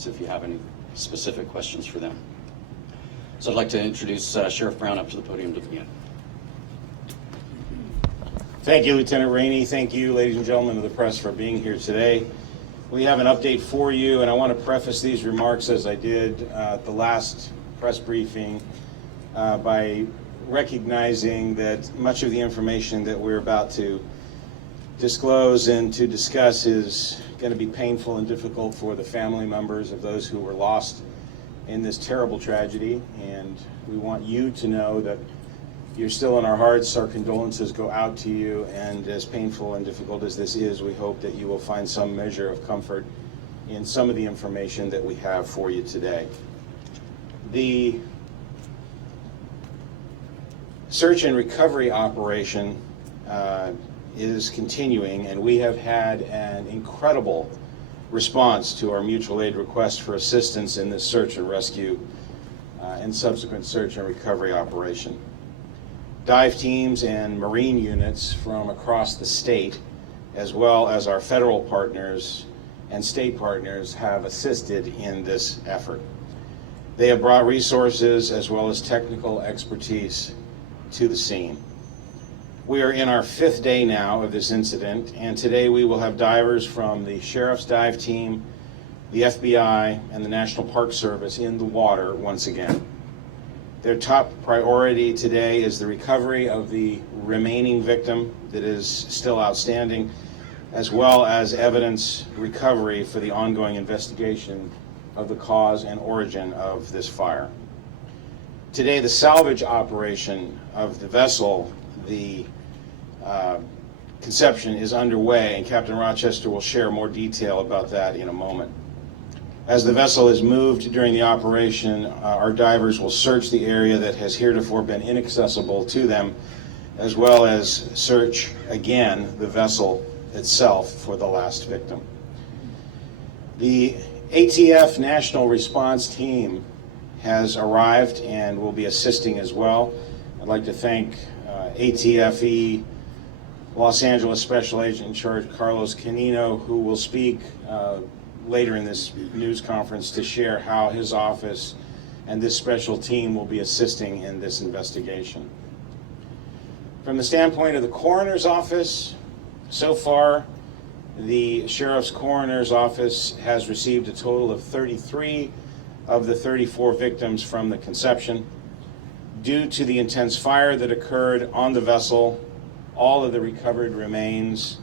departments if you have any specific questions for them. So I'd like to introduce Sheriff Brown up to the podium to begin. Thank you, Lieutenant Rainey. Thank you, ladies and gentlemen of the press, for being here today. We have an update for you, and I want to preface these remarks as I did at the last press briefing by recognizing that much of the information that we're about to disclose and to discuss is going to be painful and difficult for the family members of those who were lost in this terrible tragedy, and we want you to know that you're still in our hearts. Our condolences go out to you, and as painful and difficult as this is, we hope that you will find some measure of comfort in some of the information that we have for you today. The search and recovery operation is continuing, and we have had an incredible response to our mutual aid request for assistance in this search and rescue and subsequent search and recovery operation. Dive teams and Marine units from across the state, as well as our federal partners and state partners, have assisted in this effort. They have brought resources as well as technical expertise to the scene. We are in our 5th day now of this incident, and today we will have divers from the Sheriff's Dive Team, the FBI, and the National Park Service in the water once again. Their top priority today is the recovery of the remaining victim that is still outstanding, as well as evidence recovery for the ongoing investigation of the cause and origin of this fire. Today, the salvage operation of the vessel, the Conception, is underway, and Captain Rochester will share more detail about that in a moment. As the vessel is moved during the operation, our divers will search the area that has heretofore been inaccessible to them, as well as search again the vessel itself for the last victim. The ATF National Response Team has arrived and will be assisting as well. I'd like to thank ATFE Los Angeles Special Agent in Charge Carlos Canino, who will speak later in this news conference to share how his office and this special team will be assisting in this investigation. From the standpoint of the coroner's office, so far the Sheriff's Coroner's Office has received a total of 33 of the 34 victims from the Conception. Due to the intense fire that occurred on the vessel, all of the recovered remains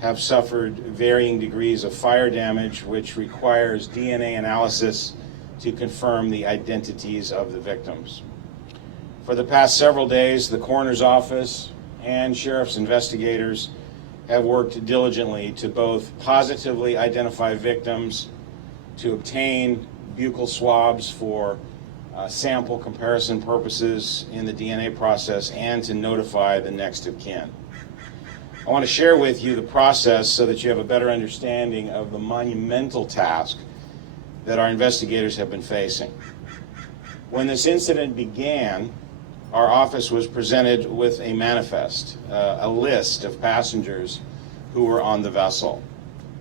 have suffered varying degrees of fire damage, which requires DNA analysis to confirm the identities of the victims. For the past several days, the coroner's office and sheriff's investigators have worked diligently to both positively identify victims, to obtain buccal swabs for sample comparison purposes in the DNA process, and to notify the next of kin. I want to share with you the process so that you have a better understanding of the monumental task that our investigators have been facing. When this incident began, our office was presented with a manifest, a list of passengers who were on the vessel,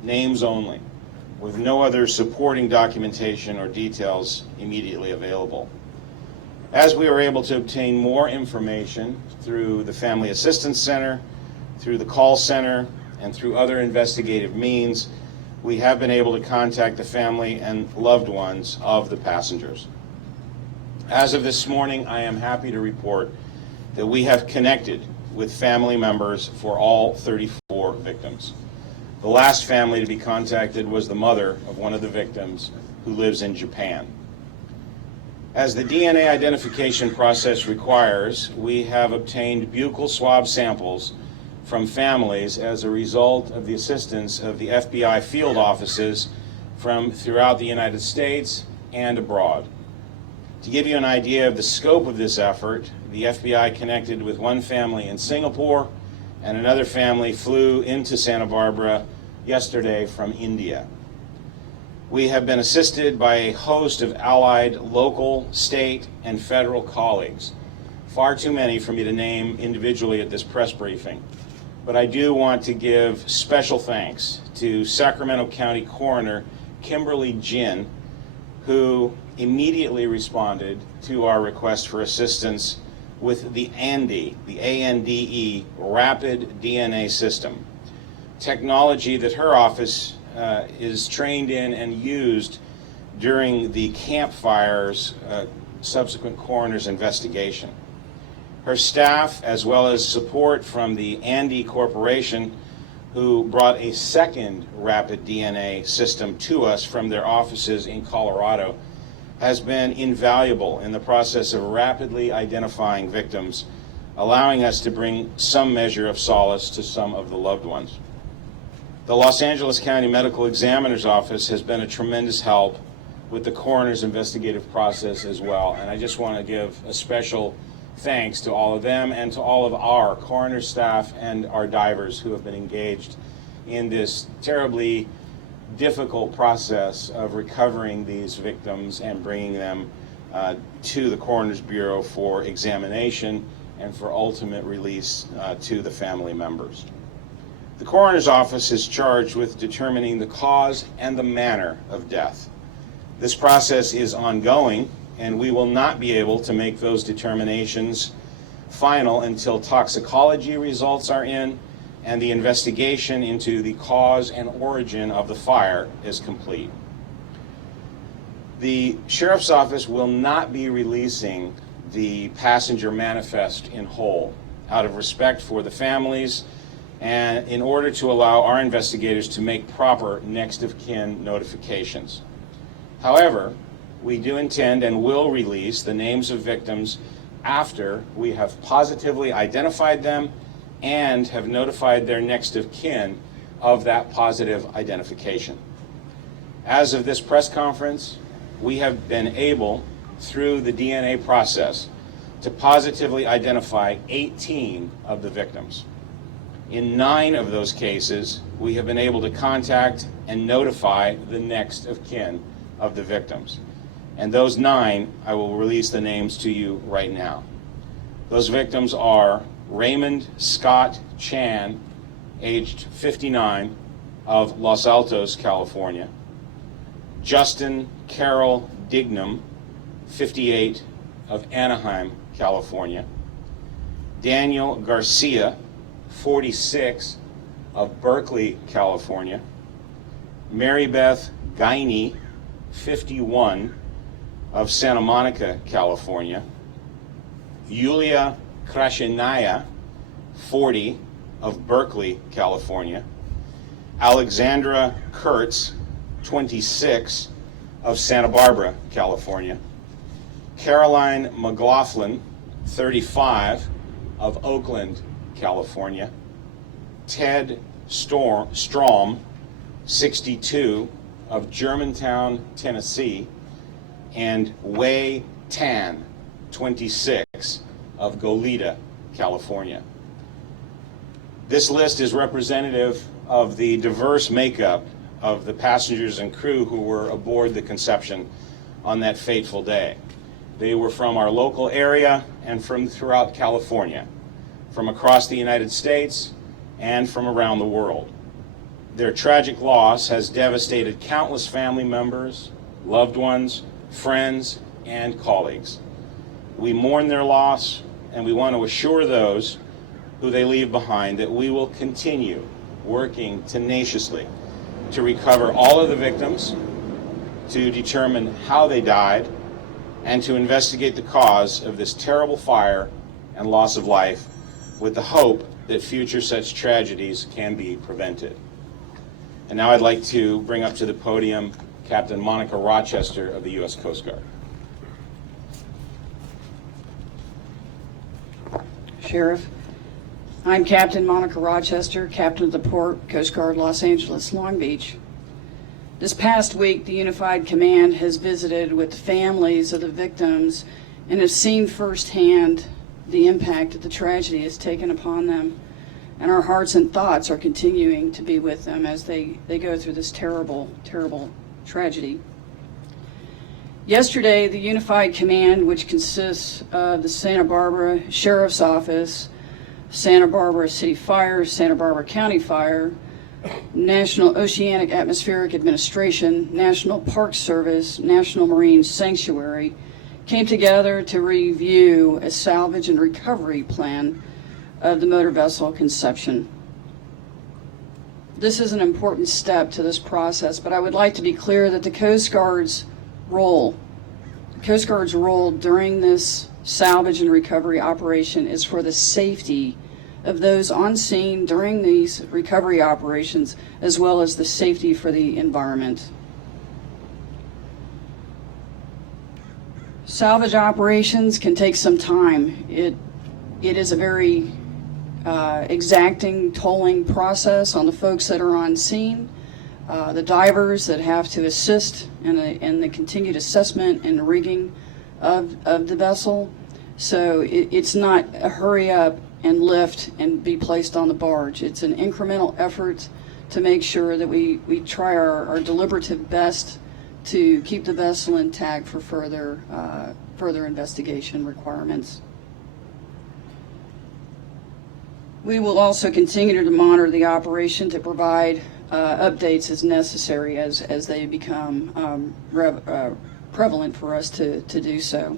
names only, with no other supporting documentation or details immediately available. As we were able to obtain more information through the Family Assistance Center, through the call center, and through other investigative means, we have been able to contact the family and loved ones of the passengers. As of this morning, I am happy to report that we have connected with family members for all 34 victims. The last family to be contacted was the mother of one of the victims, who lives in Japan. As the DNA identification process requires, we have obtained buccal swab samples from families as a result of the assistance of the FBI field offices from throughout the United States and abroad. To give you an idea of the scope of this effort, the FBI connected with one family in Singapore, and another family flew into Santa Barbara yesterday from India. We have been assisted by a host of allied local, state, and federal colleagues. Far too many for me to name individually at this press briefing. But I do want to give special thanks to Sacramento County Coroner Kimberly Jin who immediately responded to our request for assistance with the ANDE, the ANDE Rapid DNA System, technology that her office is trained in and used during the Camp Fire's subsequent coroner's investigation. Her staff, as well as support from the ANDE Corporation, who brought a second rapid DNA system to us from their offices in Colorado, has been invaluable in the process of rapidly identifying victims, allowing us to bring some measure of solace to some of the loved ones. The Los Angeles County Medical Examiner's Office has been a tremendous help with the coroner's investigative process as well, and I just want to give a special thanks to all of them and to all of our coroner staff and our divers who have been engaged in this terribly difficult process of recovering these victims and bringing them to the Coroner's Bureau for examination and for ultimate release to the family members. The Coroner's Office is charged with determining the cause and the manner of death. This process is ongoing, and we will not be able to make those determinations final until toxicology results are in and the investigation into the cause and origin of the fire is complete. The Sheriff's Office will not be releasing the passenger manifest in whole out of respect for the families and in order to allow our investigators to make proper next of kin notifications. However, we do intend and will release the names of victims after we have positively identified them and have notified their next of kin of that positive identification. As of this press conference, we have been able, through the DNA process, to positively identify 18 of the victims. In 9 of those cases, we have been able to contact and notify the next of kin of the victims. And those 9, I will release the names to you right now. Those victims are Raymond Scott Chan, aged 59, of Los Altos, California. Justin Carroll Dignam, 58, of Anaheim, California. Daniel Garcia, 46, of Berkeley, California. Mary Beth Guiney, 51, of Santa Monica, California. Yulia Krashenaya, 40, of Berkeley, California. Alexandra Kurtz, 26, of Santa Barbara, California. Caroline McLaughlin, 35, of Oakland, California. Ted Strom, 62, of Germantown, Tennessee. And Wei Tan, 26, of Goleta, California. This list is representative of the diverse makeup of the passengers and crew who were aboard the Conception on that fateful day. They were from our local area and from throughout California, from across the United States and from around the world. Their tragic loss has devastated countless family members, loved ones, friends, and colleagues. We mourn their loss, and we want to assure those who they leave behind that we will continue working tenaciously to recover all of the victims, to determine how they died, and to investigate the cause of this terrible fire and loss of life with the hope that future such tragedies can be prevented. And now I'd like to bring up to the podium Captain Monica Rochester of the U.S. Coast Guard. Sheriff, I'm Captain Monica Rochester, Captain of the Port, Coast Guard, Los Angeles, Long Beach. This past week, the Unified Command has visited with the families of the victims and has seen firsthand the impact that the tragedy has taken upon them. And our hearts and thoughts are continuing to be with them as they go through this terrible, terrible tragedy. Yesterday, the Unified Command, which consists of the Santa Barbara Sheriff's Office, Santa Barbara City Fire, Santa Barbara County Fire, National Oceanic Atmospheric Administration, National Park Service, National Marine Sanctuary came together to review a salvage and recovery plan of the motor vessel conception. This is an important step to this process, but I would like to be clear that the Coast Guard's role during this salvage and recovery operation is for the safety of those on scene during these recovery operations, as well as the safety for the environment. Salvage operations can take some time. It is a very exacting tolling process on the folks that are on scene, the divers that have to assist in the continued assessment and rigging of the vessel. So it's not a hurry up and lift and be placed on the barge. It's an incremental effort to make sure that we try our deliberative best to keep the vessel intact for further investigation requirements. We will also continue to monitor the operation to provide updates as necessary as they become prevalent for us to do so.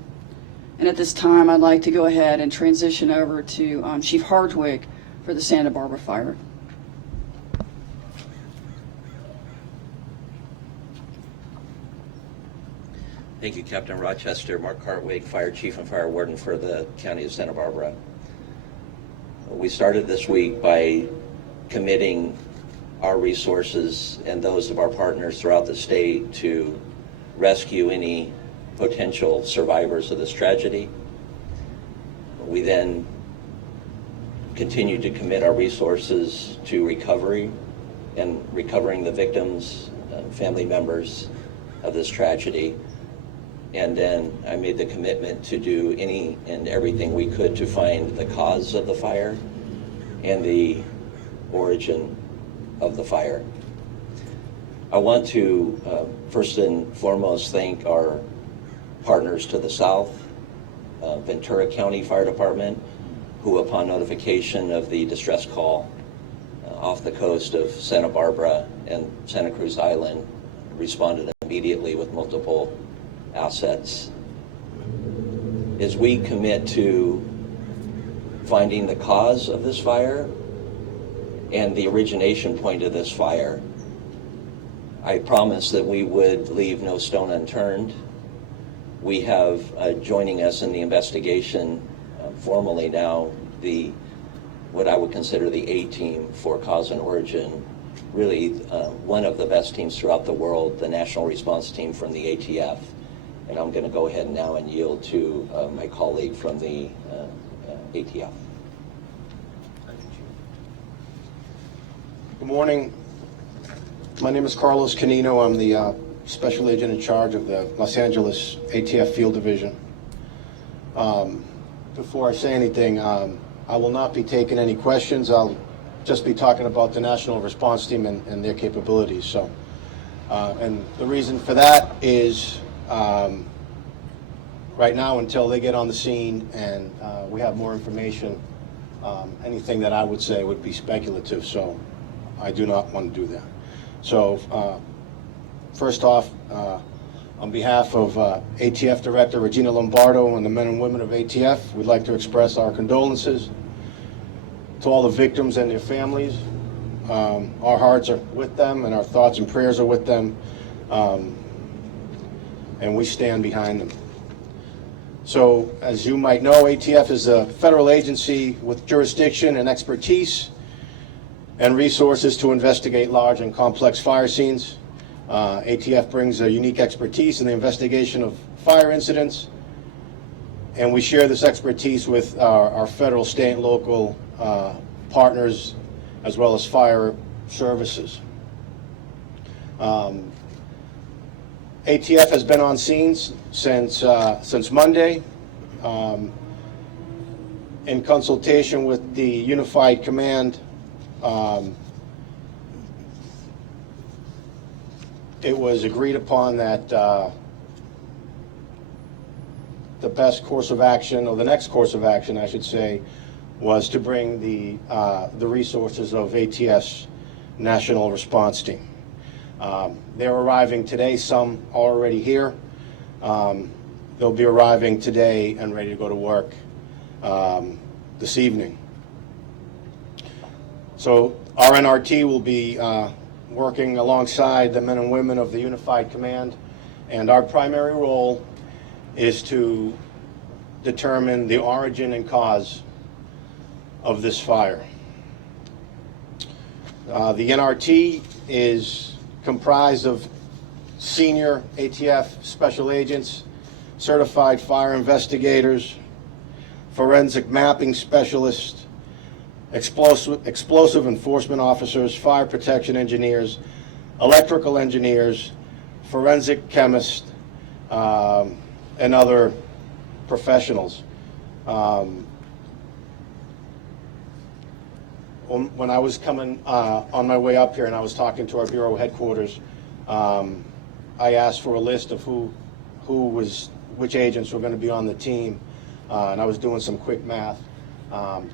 And at this time, I'd like to go ahead and transition over to Chief Hardwick for the Santa Barbara fire. Thank you, Captain Rochester. Mark Hartwig, Fire Chief and Fire Warden for the County of Santa Barbara. We started this week by committing our resources and those of our partners throughout the state to rescue any potential survivors of this tragedy. We then continued to commit our resources to recovery and recovering the victims and family members of this tragedy. And then I made the commitment to do any and everything we could to find the cause of the fire and the origin of the fire. I want to first and foremost thank our partners to the south, Ventura County Fire Department, who upon notification of the distress call off the coast of Santa Barbara and Santa Cruz Island responded immediately with multiple assets. As we commit to finding the cause of this fire and the origination point of this fire, I promised that we would leave no stone unturned. We have joining us in the investigation formally now what I would consider the A team for cause and origin, really one of the best teams throughout the world, the National Response Team from the ATF. And I'm going to go ahead now and yield to my colleague from the ATF. Good morning. My name is Carlos Canino. I'm the Special Agent in charge of the Los Angeles ATF Field Division. Before I say anything, I will not be taking any questions. I'll just be talking about the National Response Team and their capabilities. So, and the reason for that is right now, until they get on the scene and we have more information, anything that I would say would be speculative, so I do not want to do that. So first off, on behalf of ATF Director Regina Lombardo and the men and women of ATF, we'd like to express our condolences to all the victims and their families. Our hearts are with them and our thoughts and prayers are with them. And we stand behind them. So, as you might know, ATF is a federal agency with jurisdiction and expertise and resources to investigate large and complex fire scenes. ATF brings a unique expertise in the investigation of fire incidents, and we share this expertise with our federal, state, and local partners, as well as fire services. ATF has been on scenes since Monday, in consultation with the Unified Command. It was agreed upon that the best course of action, or the next course of action, I should say, was to bring the resources of ATF's national response team. They're arriving today, some already here. They'll be arriving today and ready to go to work this evening. So our NRT will be working alongside the men and women of the Unified Command, and our primary role is to determine the origin and cause of this fire. The NRT is comprised of senior ATF special agents, certified fire investigators, forensic mapping specialists, explosive enforcement officers, fire protection engineers, electrical engineers, forensic chemists, and other professionals. When I was coming on my way up here and I was talking to our Bureau headquarters, I asked for a list of which agents were going to be on the team, and I was doing some quick math.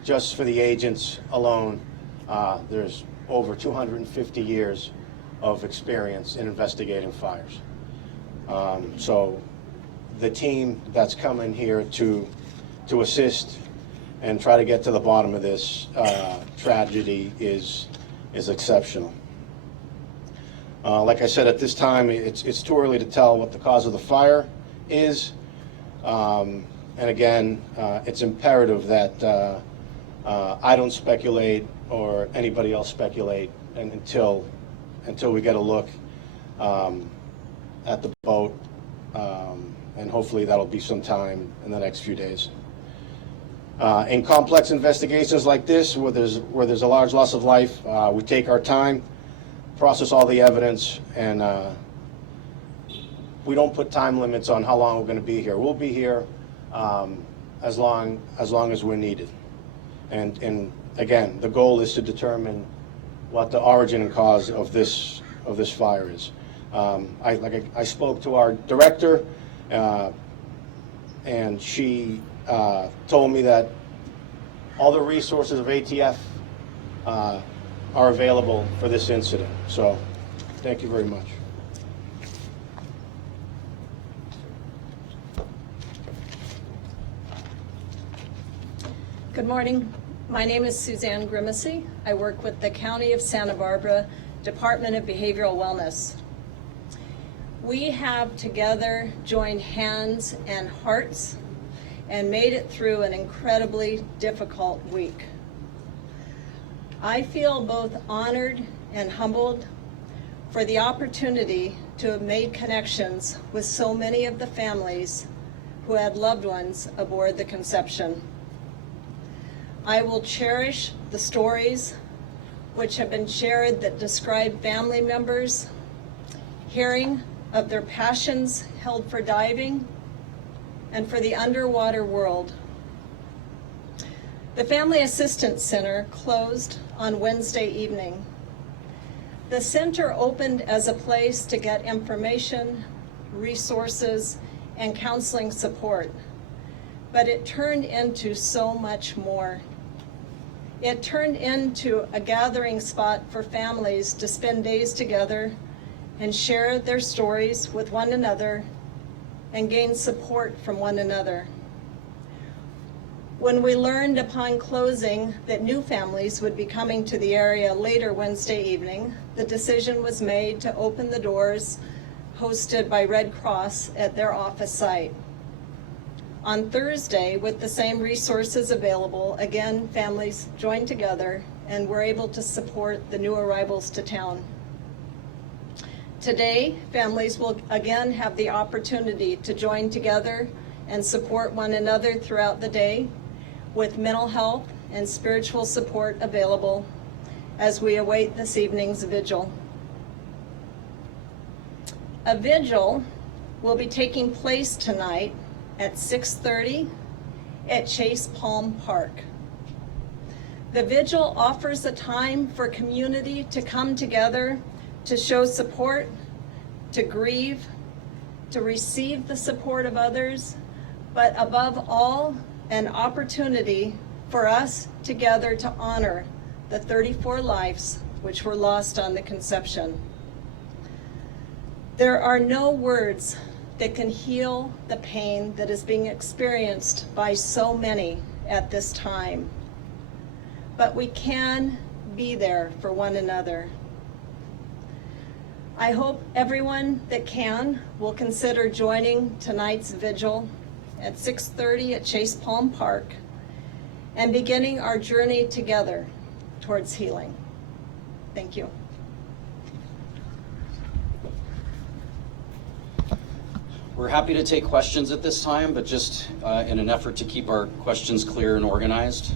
Just for the agents alone, there's over 250 years of experience in investigating fires. So the team that's coming here to assist and try to get to the bottom of this tragedy is exceptional. Like I said, at this time, it's too early to tell what the cause of the fire is. And again, it's imperative that I don't speculate or anybody else speculate until we get a look at the boat, and hopefully that'll be sometime in the next few days. In complex investigations like this, where there's a large loss of life, we take our time, process all the evidence, and we don't put time limits on how long we're going to be here. We'll be here as long as we're needed. And again, the goal is to determine what the origin and cause of this fire is. I spoke to our director, and she told me that all the resources of ATF are available for this incident. So, thank you very much. Good morning. My name is Suzanne Grimacy. I work with the County of Santa Barbara Department of Behavioral Wellness. We have together joined hands and hearts and made it through an incredibly difficult week. I feel both honored and humbled for the opportunity to have made connections with so many of the families who had loved ones aboard the Conception. I will cherish the stories which have been shared that describe family members hearing of their passions held for diving and for the underwater world. The Family Assistance Center closed on Wednesday evening. The center opened as a place to get information, resources, and counseling support, but it turned into so much more. It turned into a gathering spot for families to spend days together and share their stories with one another and gain support from one another. When we learned upon closing that new families would be coming to the area later Wednesday evening, the decision was made to open the doors hosted by Red Cross at their office site. On Thursday, with the same resources available, again, families joined together and were able to support the new arrivals to town. Today, families will again have the opportunity to join together and support one another throughout the day with mental health and spiritual support available as we await this evening's vigil. A vigil will be taking place tonight at 6:30 at Chase Palm Park. The vigil offers a time for community to come together to show support, to grieve, to receive the support of others, but above all, an opportunity for us together to honor the 34 lives which were lost on the conception. There are no words that can heal the pain that is being experienced by so many at this time. But we can be there for one another. I hope everyone that can will consider joining tonight's vigil at 6:30 at Chase Palm Park and beginning our journey together towards healing. Thank you. We're happy to take questions at this time, but just in an effort to keep our questions clear and organized,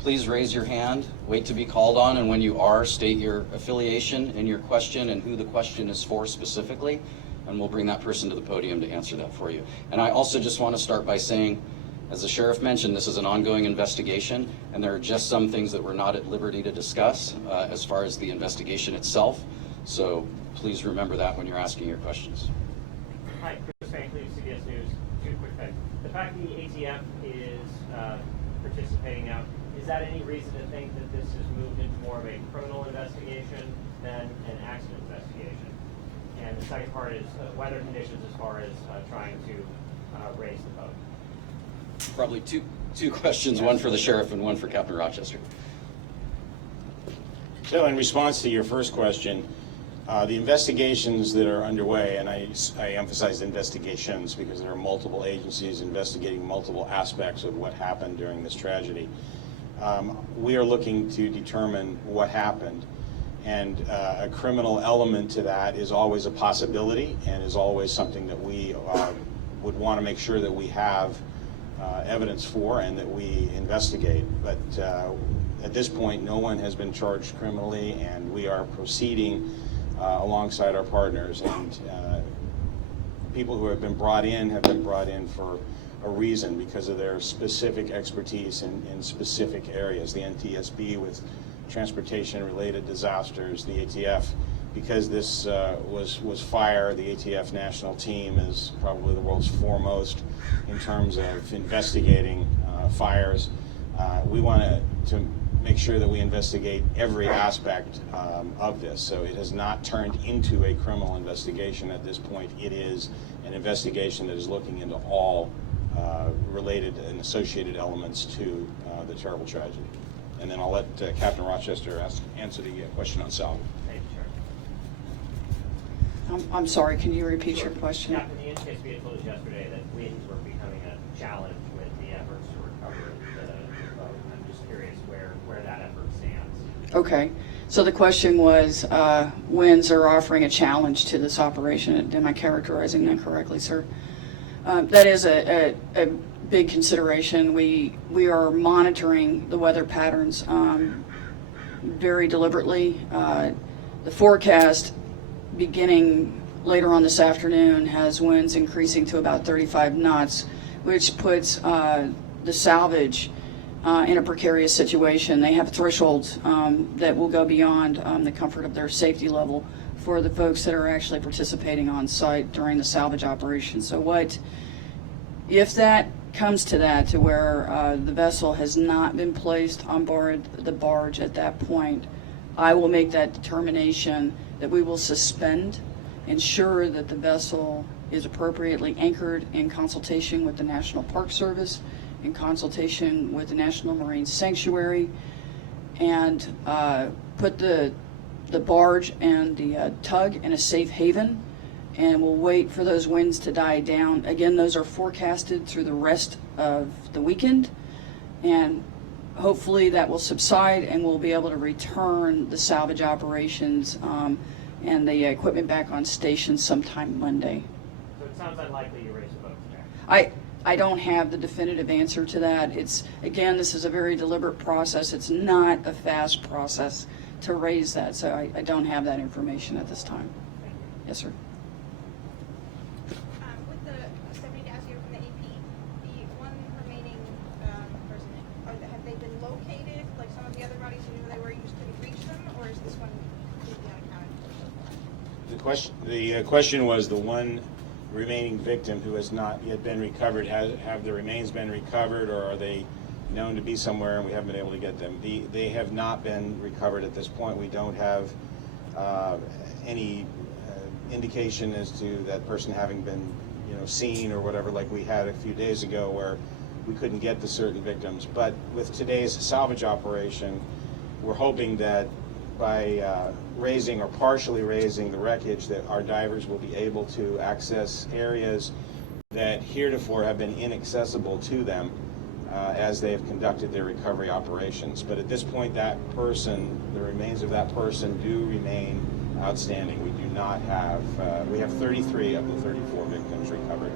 please raise your hand, wait to be called on, and when you are, state your affiliation and your question and who the question is for specifically, and we'll bring that person to the podium to answer that for you. And I also just want to start by saying, as the sheriff mentioned, this is an ongoing investigation, and there are just some things that we're not at liberty to discuss as far as the investigation itself. So please remember that when you're asking your questions. Hi, Chris Bankley, CBS News. Two quick things. The fact that the ATF is participating now, is that any reason to think that this has moved into more of a criminal investigation than an accident investigation? And the second part is weather conditions as far as trying to raise the boat. Probably two questions, one for the sheriff and one for Captain Rochester. So in response to your first question, the investigations that are underway, and I emphasize investigations because there are multiple agencies investigating multiple aspects of what happened during this tragedy. We are looking to determine what happened, and a criminal element to that is always a possibility and is always something that we would want to make sure that we have evidence for and that we investigate. But at this point, no one has been charged criminally, and we are proceeding alongside our partners, and people who have been brought in for a reason because of their specific expertise in specific areas. The NTSB with transportation-related disasters, the ATF, because this was fire, the ATF national team is probably the world's foremost in terms of investigating fires. We want to make sure that we investigate every aspect of this. So it has not turned into a criminal investigation at this point. It is an investigation that is looking into all related and associated elements to the terrible tragedy. And then I'll let Captain Rochester answer the question on salvage. Thank you, Sheriff. I'm sorry, can you repeat your question? Captain, the NTSB had told us yesterday that winds were becoming a challenge with the efforts to recover the boat. I'm just curious where that effort stands. Okay, so the question was, winds are offering a challenge to this operation. Am I characterizing that correctly, sir? That is a big consideration. We are monitoring the weather patterns very deliberately. The forecast beginning later on this afternoon has winds increasing to about 35 knots, which puts the salvage in a precarious situation. They have thresholds that will go beyond the comfort of their safety level for the folks that are actually participating on site during the salvage operation. So if that comes to that, to where the vessel has not been placed on board the barge at that point, I will make that determination that we will suspend, ensure that the vessel is appropriately anchored in consultation with the National Park Service, in consultation with the National Marine Sanctuary, and put the barge and the tug in a safe haven, and we'll wait for those winds to die down. Again, those are forecasted through the rest of the weekend, and hopefully that will subside and we'll be able to return the salvage operations and the equipment back on station sometime Monday. So it sounds unlikely you raise the boat today. I don't have the definitive answer to that. Again, this is a very deliberate process. It's not a fast process to raise that, so I don't have that information at this time. Yes, sir. With the 70 guys here from the AP, the one remaining person, have they been located, like some of the other bodies you knew they were, you just couldn't reach them, or is this one completely unaccounted for so far? The question was the one remaining victim who has not yet been recovered. Have the remains been recovered, or are they known to be somewhere, and we haven't been able to get them. They have not been recovered at this point. We don't have any indication as to that person having been, seen or whatever, like we had a few days ago where we couldn't get the certain victims. But with today's salvage operation, we're hoping that by raising or partially raising the wreckage, that our divers will be able to access areas that heretofore have been inaccessible to them as they have conducted their recovery operations. But at this point, that person, the remains of that person do remain outstanding. We do not have, we have 33 of the 34 victims recovered.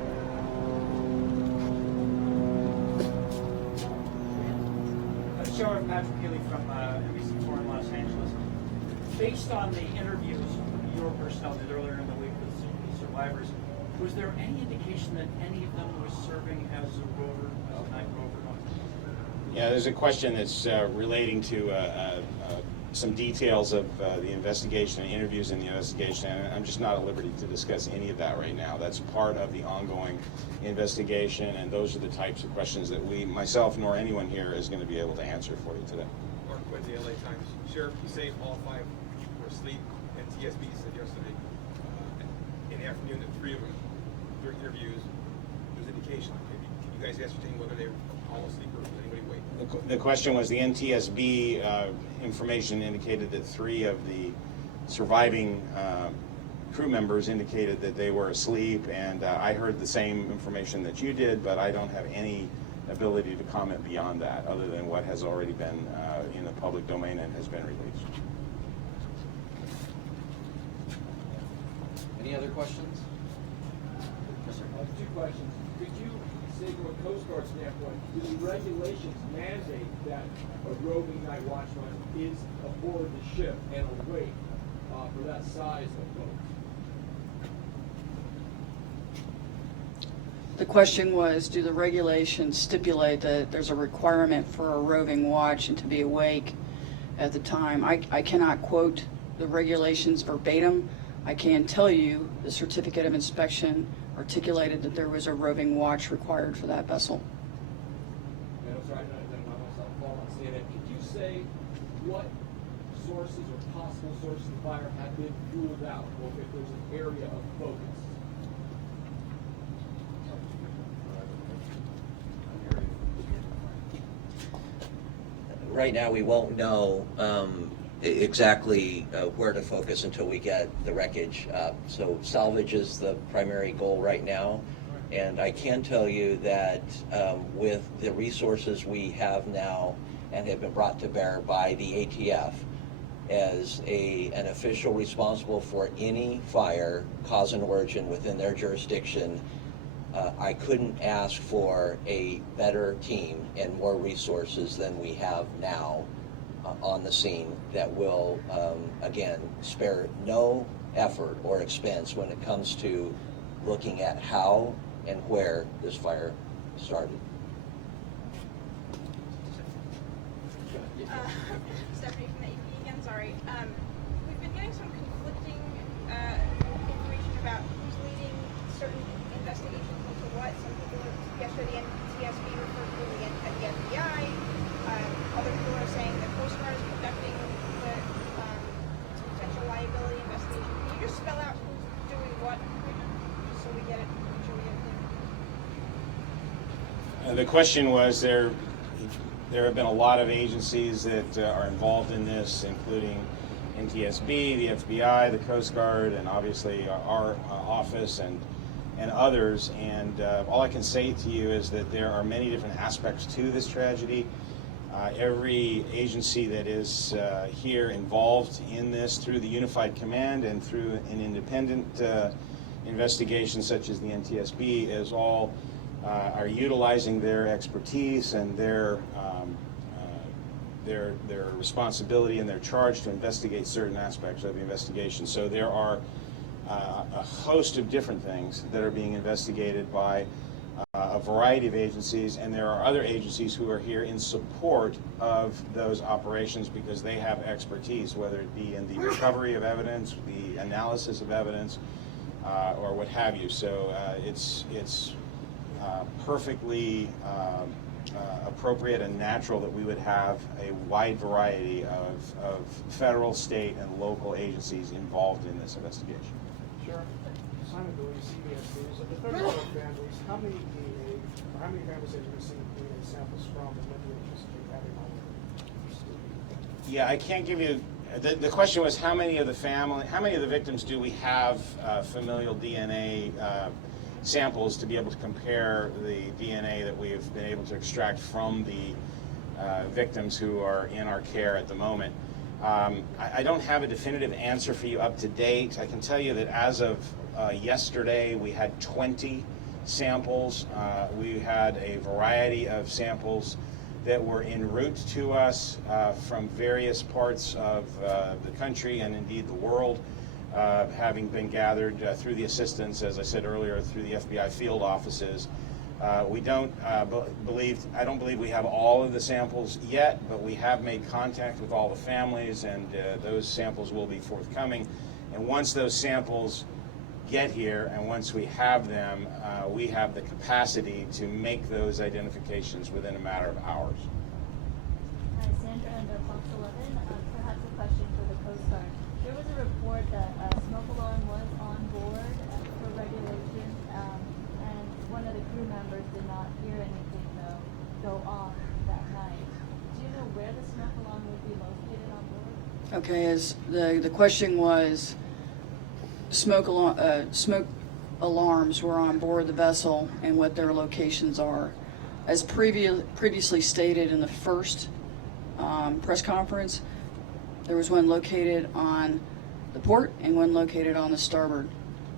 Sheriff Patrick Healy from NBC4 in Los Angeles. Based on the interviews your personnel did earlier in the week with the survivors, was there any indication that any of them was serving as a rover, as a night rover? Yeah, there's a question that's relating to some details of the investigation and interviews in the investigation, and I'm just not at liberty to discuss any of that right now. That's part of the ongoing investigation, and those are the types of questions that myself nor anyone here is going to be able to answer for you today. Mark Quincy, LA Times. Sheriff, you say all 5 were asleep, and TSB said yesterday in the afternoon that 3 of them, during interviews, there's indication. Maybe can you guys ascertain whether they were all asleep or was anybody awake? The question was the NTSB information indicated that 3 of the surviving crew members indicated that they were asleep, and I heard the same information that you did, but I don't have any ability to comment beyond that other than what has already been in the public domain and has been released. Any other questions? Yes, sir. 2 questions. Could you say from a Coast Guard standpoint, do the regulations mandate that a roving night watchman is aboard the ship and awake for that size of boat? The question was, do the regulations stipulate that there's a requirement for a roving watch and to be awake at the time? I cannot quote the regulations verbatim. I can tell you the certificate of inspection articulated that there was a roving watch required for that vessel. And I'm sorry, I didn't myself fall on CNN. Could you say what sources or possible sources of fire have been ruled out, or if there's an area of focus? Right now, we won't know exactly where to focus until we get the wreckage up. So salvage is the primary goal right now. And I can tell you that with the resources we have now and have been brought to bear by the ATF as an official responsible for any fire, cause and origin within their jurisdiction, I couldn't ask for a better team and more resources than we have now on the scene that will, again, spare no effort or expense when it comes to looking at how and where this fire started. Stephanie from the AP again, sorry. We've been getting some conflicting information about who's leading certain investigations into what. Some people, yesterday the NTSB referred to the FBI. Other people are saying the Coast Guard is conducting the potential liability investigation. Can you just spell out who's doing what, just so we get it, make sure we get it clear? The question was, there have been a lot of agencies that are involved in this, including NTSB, the FBI, the Coast Guard, and obviously our office and others. And all I can say to you is that there are many different aspects to this tragedy. Every agency that is here involved in this through the Unified Command and through an independent investigation such as the NTSB is all are utilizing their expertise and their responsibility and their charge to investigate certain aspects of the investigation. So there are a host of different things that are being investigated by a variety of agencies, and there are other agencies who are here in support of those operations because they have expertise, whether it be in the recovery of evidence, the analysis of evidence, or what have you. So it's perfectly appropriate and natural that we would have a wide variety of federal, state, and local agencies involved in this investigation. Sheriff, Simon Dooley, CBS News. Of the 31 families, how many DNA, or how many families have you received DNA samples from, and what do you anticipate having all of them? Yeah, I can't give you. The question was how many of the victims do we have familial DNA samples to be able to compare the DNA that we've been able to extract from the victims who are in our care at the moment. I don't have a definitive answer for you up to date. I can tell you that as of yesterday, we had 20 samples. We had a variety of samples that were en route to us from various parts of the country and indeed the world, having been gathered through the assistance, as I said earlier, through the FBI field offices. We don't I don't believe we have all of the samples yet, but we have made contact with all the families, and those samples will be forthcoming. And once those samples get here, and once we have them, we have the capacity to make those identifications within a matter of hours. Hi, Sandra under Fox 11. Perhaps a question for the Coast Guard. There was a report that a smoke alarm was on board for regulation, and one of the crew members did not hear anything go off that night. Do you know where the smoke alarm would be located on board? Okay, as the question was, smoke alarms were on board the vessel and what their locations are. As previously stated in the first press conference, there was one located on the port and one located on the starboard.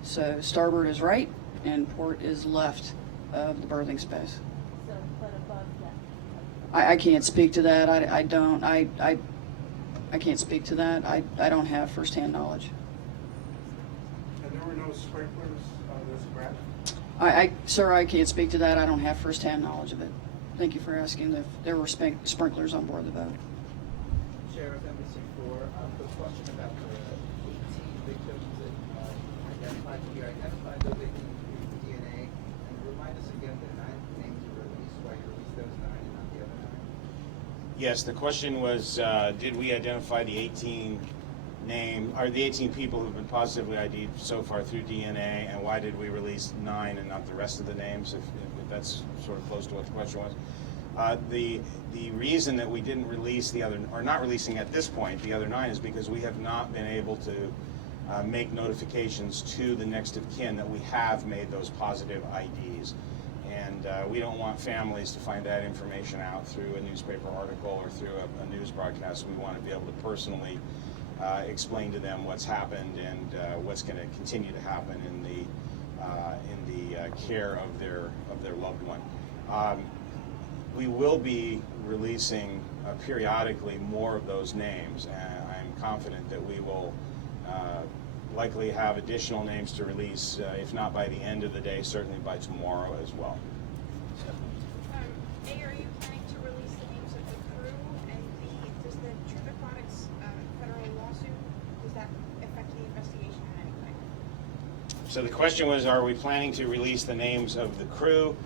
So starboard is right and port is left of the berthing space. So, but above deck. I can't speak to that. I can't speak to that. I don't have firsthand knowledge. And there were no sprinklers on this craft? Sir, I can't speak to that. I don't have firsthand knowledge of it. Thank you for asking if there were sprinklers on board the boat. Sheriff, NBC4, the question about the 18 victims that identified, you identified those 18 with DNA, and remind us again the 9 names were released, why you released those 9 and not the other 9? Yes, the question was, did we identify the 18 the 18 people who've been positively ID'd so far through DNA, and why did we release 9 and not the rest of the names, if that's sort of close to what the question was. The reason that we didn't release the other, or not releasing at this point, the other 9 is because we have not been able to make notifications to the next of kin that we have made those positive IDs. And we don't want families to find that information out through a newspaper article or through a news broadcast. We want to be able to personally explain to them what's happened and what's going to continue to happen in the care of their loved one. We will be releasing periodically more of those names, and I'm confident that we will likely have additional names to release, if not by the end of the day, certainly by tomorrow as well. A, are you planning to release the names of the crew? And B, does the Truth Aquatics federal lawsuit, does that affect the investigation in any way? So the question was, are we planning to release the names of the crew,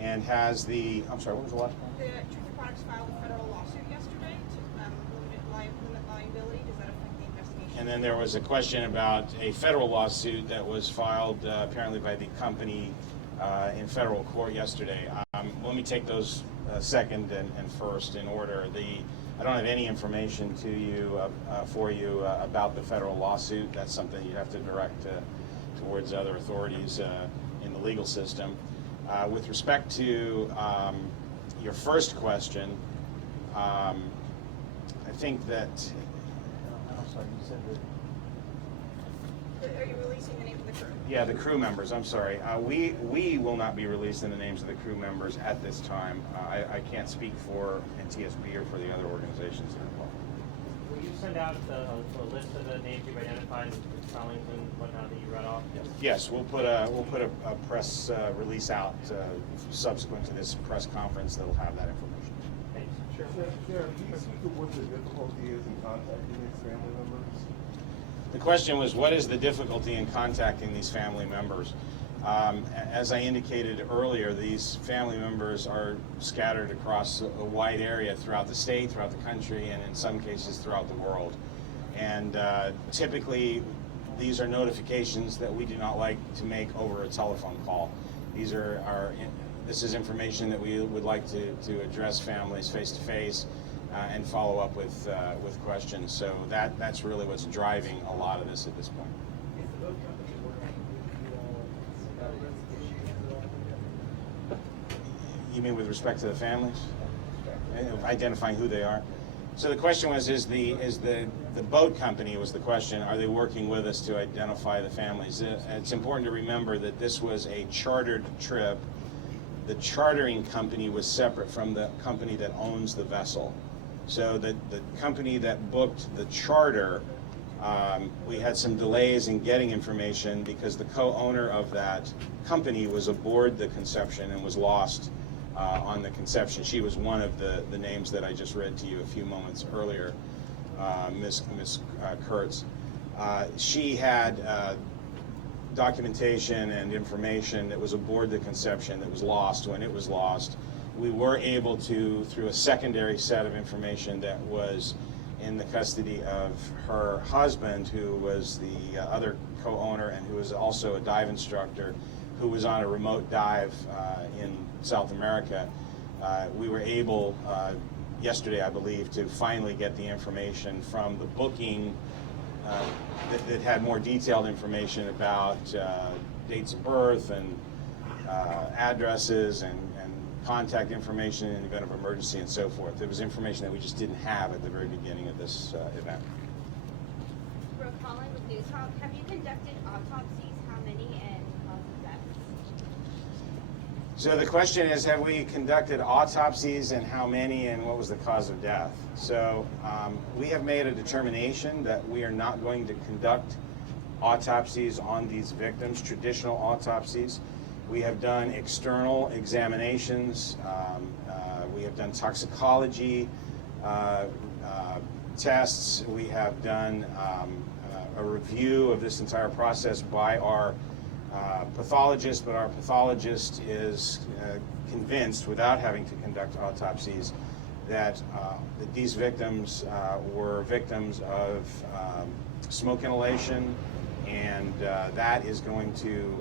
and has the, I'm sorry, what was the last one? The Truth Aquatics filed a federal lawsuit yesterday to limit liability. Does that affect the investigation? And then there was a question about a federal lawsuit that was filed apparently by the company in federal court yesterday. Let me take those second and first in order. I don't have any information to you for you about the federal lawsuit. That's something you have to direct towards other authorities in the legal system. With respect to your first question, I think that, I'm sorry, you said that. Are you releasing the name of the crew? Yeah, the crew members, I'm sorry. We will not be releasing the names of the crew members at this time. I can't speak for NTSB or for the other organizations that are involved. Will you send out a list of the names you've identified, spellings and whatnot that you read off? Yes, we'll put a press release out subsequent to this press conference that'll have that information. Thanks. Sheriff, do you speak to what the difficulty is in contacting these family members? The question was, what is the difficulty in contacting these family members? As I indicated earlier, these family members are scattered across a wide area throughout the state, throughout the country, and in some cases throughout the world. And typically, these are notifications that we do not like to make over a telephone call. This is information that we would like to address families face to face and follow up with questions. So that's really what's driving a lot of this at this point. Is the boat company working with you all about any issues at all with them? You mean with respect to the families? Identifying who they are? So the question was, is the boat company, was the question, are they working with us to identify the families? It's important to remember that this was a chartered trip. The chartering company was separate from the company that owns the vessel. So the company that booked the charter, we had some delays in getting information because the co-owner of that company was aboard the Conception and was lost on the Conception. She was one of the names that I just read to you a few moments earlier, Miss Kurtz. She had documentation and information that was aboard the Conception that was lost when it was lost. We were able to, through a secondary set of information that was in the custody of her husband, who was the other co-owner and who was also a dive instructor, who was on a remote dive in South America. We were able, yesterday I believe, to finally get the information from the booking that had more detailed information about dates of birth and addresses and contact information in the event of emergency and so forth. There was information that we just didn't have at the very beginning of this event. Brooke Holland with News Hub. Have you conducted autopsies? How many and cause of death? So the question is, have we conducted autopsies and how many and what was the cause of death? So we have made a determination that we are not going to conduct autopsies on these victims, traditional autopsies. We have done external examinations. We have done toxicology tests. We have done a review of this entire process by our pathologist, but our pathologist is convinced, without having to conduct autopsies, that these victims were victims of smoke inhalation, and that is going to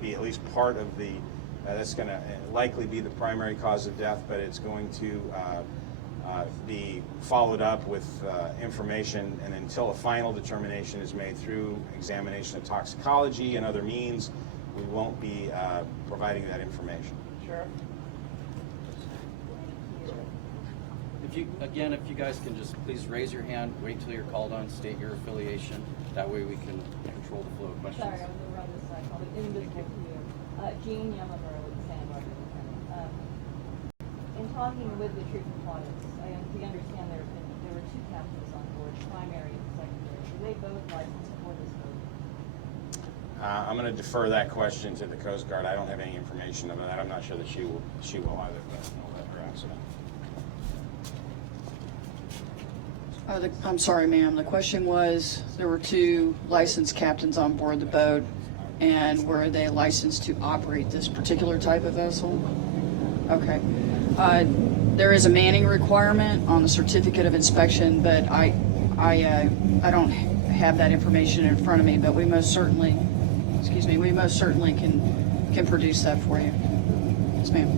be at least part of the, that's going to likely be the primary cause of death, but it's going to be followed up with information, and until a final determination is made through examination of toxicology and other means, we won't be providing that information. Sheriff? If you guys can just please raise your hand, wait till you're called on, state your affiliation. That way we can control the flow of questions. Sorry, I was around this side, probably invisible to you. Jean Yamamura with Santa Barbara Lieutenant. In talking with the troop components, we understand there were two captains on board, primary and secondary. Were they both licensed for this boat? I'm going to defer that question to the Coast Guard. I don't have any information about that. I'm not sure that she will either, but I'll let her answer that. I'm sorry, ma'am. The question was, there were two licensed captains on board the boat, and were they licensed to operate this particular type of vessel? Okay. There is a manning requirement on the certificate of inspection, but I don't have that information in front of me, but we most certainly, can produce that for you. Yes, ma'am.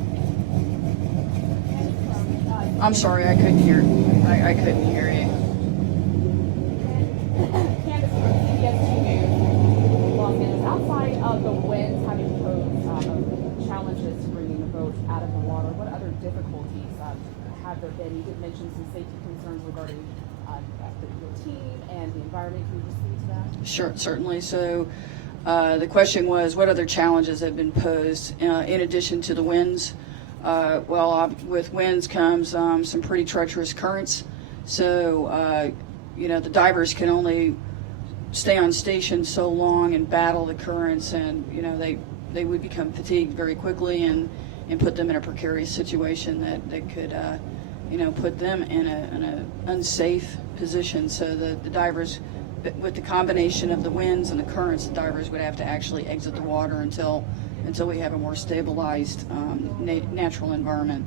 I'm sorry, I couldn't hear. I couldn't hear you. Candace from CBS 2 News, Los Angeles. Outside of the winds having posed challenges to bringing the boat out of the water, what other difficulties have there been? You did mention some safety concerns regarding the team and the environment. Can you just speak to that? Sure, certainly. So the question was, what other challenges have been posed in addition to the winds? With winds comes some pretty treacherous currents. So, the divers can only stay on station so long and battle the currents, and, they would become fatigued very quickly and put them in a precarious situation that could, put them in an unsafe position. So the divers with the combination of the winds and the currents, the divers would have to actually exit the water until we have a more stabilized natural environment.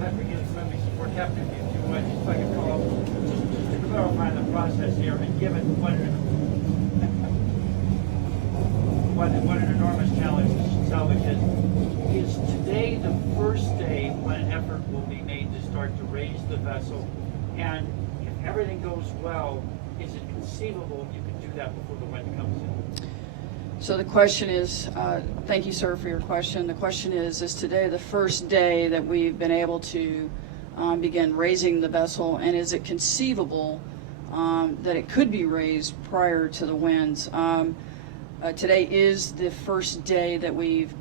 Patrick, for Captain, if you would, just like a follow, just to clarify the process here, and given what an enormous challenge salvage is today the first day when an effort will be made to start to raise the vessel, and if everything goes well, is it conceivable you could do that before the wind comes in? So the question is, thank you, sir, for your question. The question is today the first day that we've been able to begin raising the vessel, and is it conceivable that it could be raised prior to the winds? Today is the first day that we've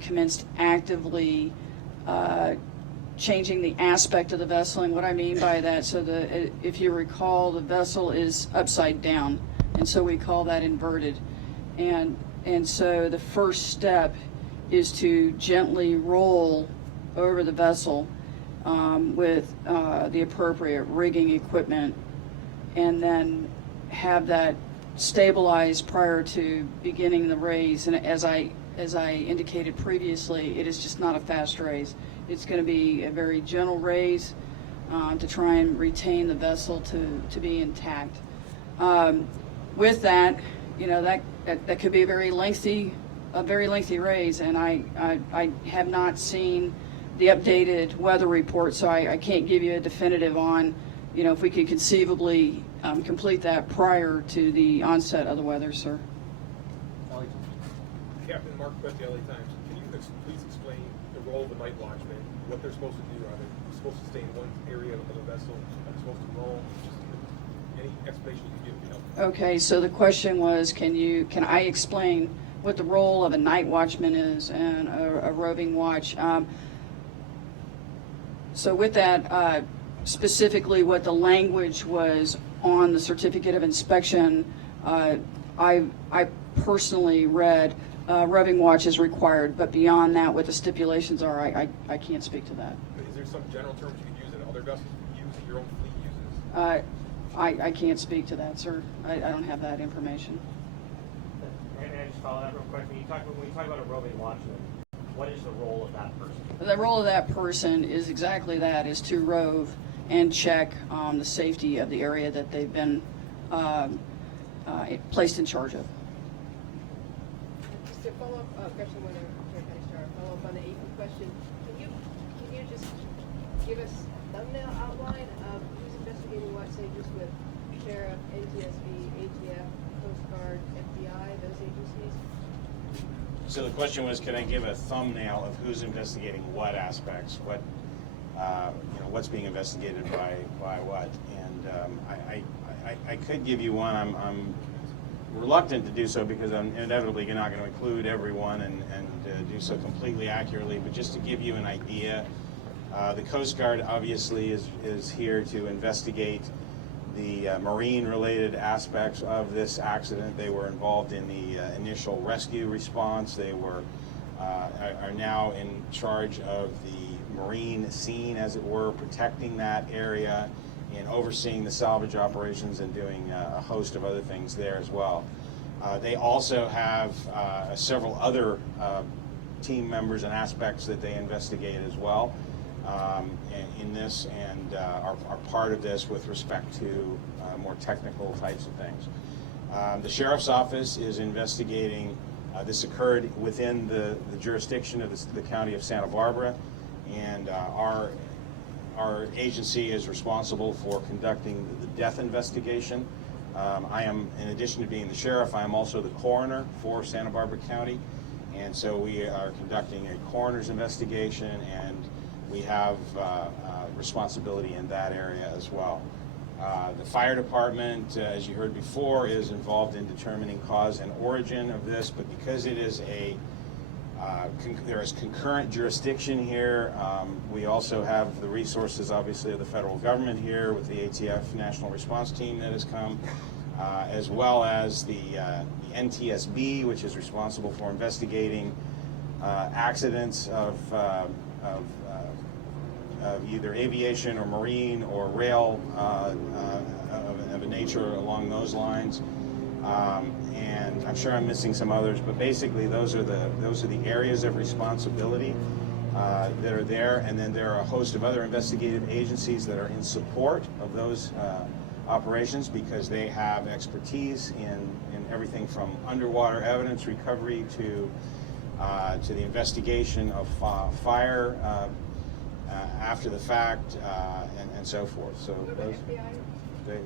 commenced actively changing the aspect of the vessel, and what I mean by that, so if you recall, the vessel is upside down, and so we call that inverted. And so the first step is to gently roll over the vessel with the appropriate rigging equipment, and then have that stabilized prior to beginning the raise. And as I indicated previously, it is just not a fast raise. It's going to be a very gentle raise to try and retain the vessel to be intact. With that, that could be a very lengthy raise, and I have not seen the updated weather report, so I can't give you a definitive on, if we could conceivably complete that prior to the onset of the weather, sir. Captain Mark Quett, the LA Times. Can you please explain the role of the night watchman, what they're supposed to do? Are they supposed to stay in one area of the vessel? Are they supposed to roll? Just any explanation you can give would be helpful. Okay, so the question was, can I explain what the role of a night watchman is and a roving watch? So with that, specifically what the language was on the certificate of inspection, I personally read roving watch is required, but beyond that, what the stipulations are, I can't speak to that. Is there some general terms you can use that other vessels use, that your own fleet uses? I can't speak to that, sir. I don't have that information. And I just follow that real quick. When you talk about a roving watchman, what is the role of that person? The role of that person is exactly that, is to rove and check the safety of the area that they've been placed in charge of. Just a follow-up question, follow up on the AP question. Can you just give us a thumbnail outline of who's investigating what, say just with Sheriff, NTSB, ATF, Coast Guard, FBI, those agencies? So the question was, can I give a thumbnail of who's investigating what aspects, what's being investigated by what? And I could give you one. I'm reluctant to do so because I'm inevitably not going to include everyone and do so completely accurately. But just to give you an idea, the Coast Guard obviously is here to investigate the marine-related aspects of this accident. They were involved in the initial rescue response. They are now in charge of the marine scene, as it were, protecting that area and overseeing the salvage operations and doing a host of other things there as well. They also have several other team members and aspects that they investigate as well in this, and are part of this with respect to more technical types of things. The Sheriff's Office is investigating. This occurred within the jurisdiction of the County of Santa Barbara, and our agency is responsible for conducting the death investigation. I am, in addition to being the sheriff, I am also the coroner for Santa Barbara County, and so we are conducting a coroner's investigation, and we have responsibility in that area as well. The fire department, as you heard before, is involved in determining cause and origin of this, but because it is there is concurrent jurisdiction here, we also have the resources, obviously, of the federal government here with the ATF National Response Team that has come, as well as the NTSB, which is responsible for investigating accidents of either aviation or marine or rail of a nature along those lines. And I'm sure I'm missing some others, but basically those are the areas of responsibility that are there, and then there are a host of other investigative agencies that are in support of those operations because they have expertise in everything from underwater evidence recovery to the investigation of fire after the fact and so forth. So those,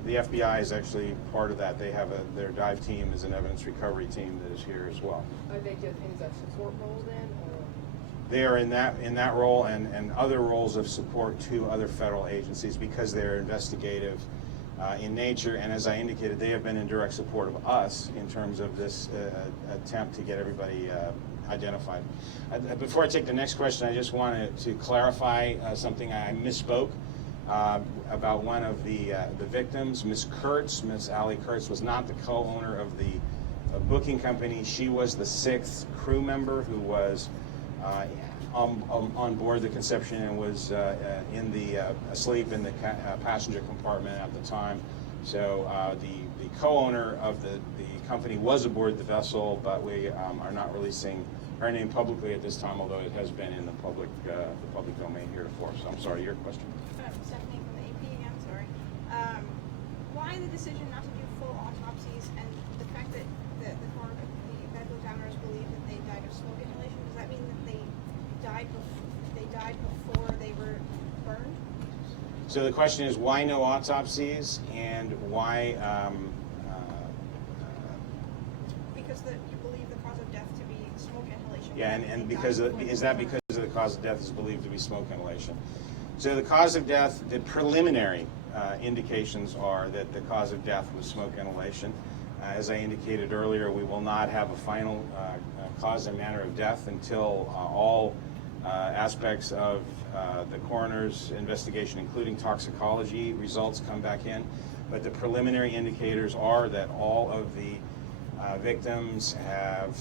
the FBI is actually part of that. They have their dive team is an evidence recovery team that is here as well. Are they just in that support role then, or? They are in that role and other roles of support to other federal agencies because they're investigative in nature, and as I indicated, they have been in direct support of us in terms of this attempt to get everybody identified. Before I take the next question, I just wanted to clarify something. I misspoke about one of the victims. Miss Allie Kurtz was not the co-owner of the booking company. She was the 6th crew member who was on board the Conception and was asleep in the passenger compartment at the time. So the co-owner of the company was aboard the vessel, but we are not releasing her name publicly at this time, although it has been in the public domain heretofore. So I'm sorry, your question. Stephanie from the AP again, sorry. Why the decision not to do full autopsies, and the fact that the medical examiners believe that they died of smoke inhalation? Does that mean that they died before they were burned? So the question is, why no autopsies, and why? Because you believe the cause of death to be smoke inhalation. Yeah, and because is that because of the cause of death is believed to be smoke inhalation? So the cause of death, the preliminary indications are that the cause of death was smoke inhalation. As I indicated earlier, we will not have a final cause and manner of death until all aspects of the coroner's investigation, including toxicology results, come back in. But the preliminary indicators are that all of the victims have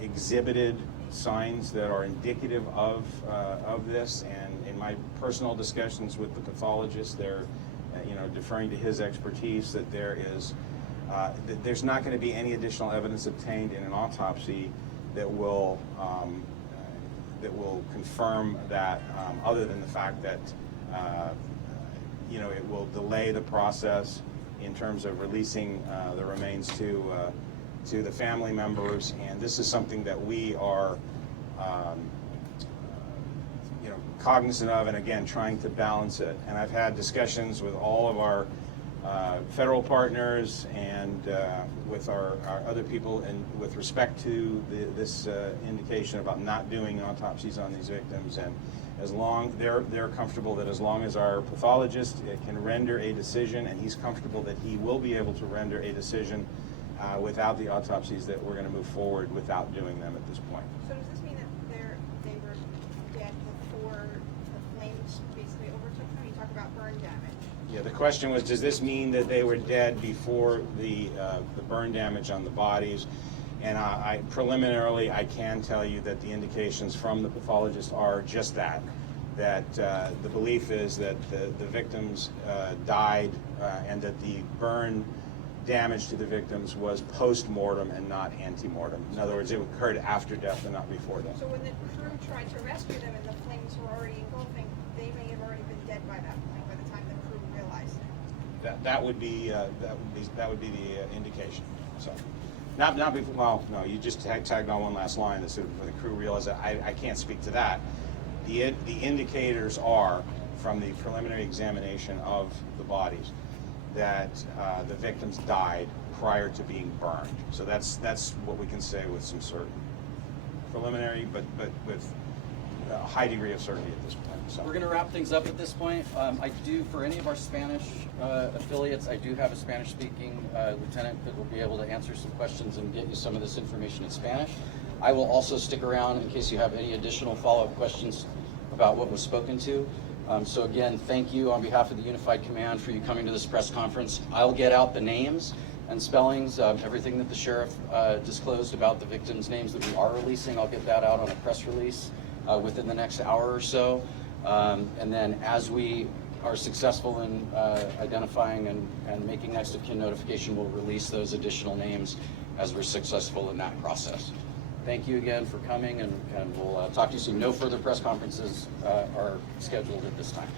exhibited signs that are indicative of this, and in my personal discussions with the pathologist, they're deferring to his expertise that there's not going to be any additional evidence obtained in an autopsy that will confirm that, other than the fact that it will delay the process in terms of releasing the remains to the family members, and this is something that we are cognizant of, and again trying to balance it. And I've had discussions with all of our federal partners and with our other people, and with respect to this indication about not doing autopsies on these victims, and as long they're comfortable that as long as our pathologist can render a decision, and he's comfortable that he will be able to render a decision without the autopsies, that we're going to move forward without doing them at this point. So does this mean that they were dead before the flames basically overtook them? You talk about burn damage. Yeah, the question was, does this mean that they were dead before the burn damage on the bodies? And preliminarily, I can tell you that the indications from the pathologist are just that the belief is that the victims died and that the burn damage to the victims was post-mortem and not ante-mortem. In other words, it occurred after death and not before death. So when the crew tried to rescue them and the flames were already engulfing, they may have already been dead by that point, by the time the crew realized it. That would be the indication. So, not before. Well, no, you just tagged on one last line that said when the crew realized that. I can't speak to that. The indicators are from the preliminary examination of the bodies that the victims died prior to being burned. So that's what we can say with some certainty. Preliminary, but with a high degree of certainty at this point. So we're going to wrap things up at this point. I do, for any of our Spanish affiliates, I do have a Spanish-speaking lieutenant that will be able to answer some questions and get you some of this information in Spanish. I will also stick around in case you have any additional follow-up questions about what was spoken to. So again, thank you on behalf of the Unified Command for you coming to this press conference. I'll get out the names and spellings of everything that the sheriff disclosed about the victims' names that we are releasing. I'll get that out on a press release within the next hour or so. And then as we are successful in identifying and making next of kin notification, we'll release those additional names as we're successful in that process. Thank you again for coming, and we'll talk to you soon. No further press conferences are scheduled at this time.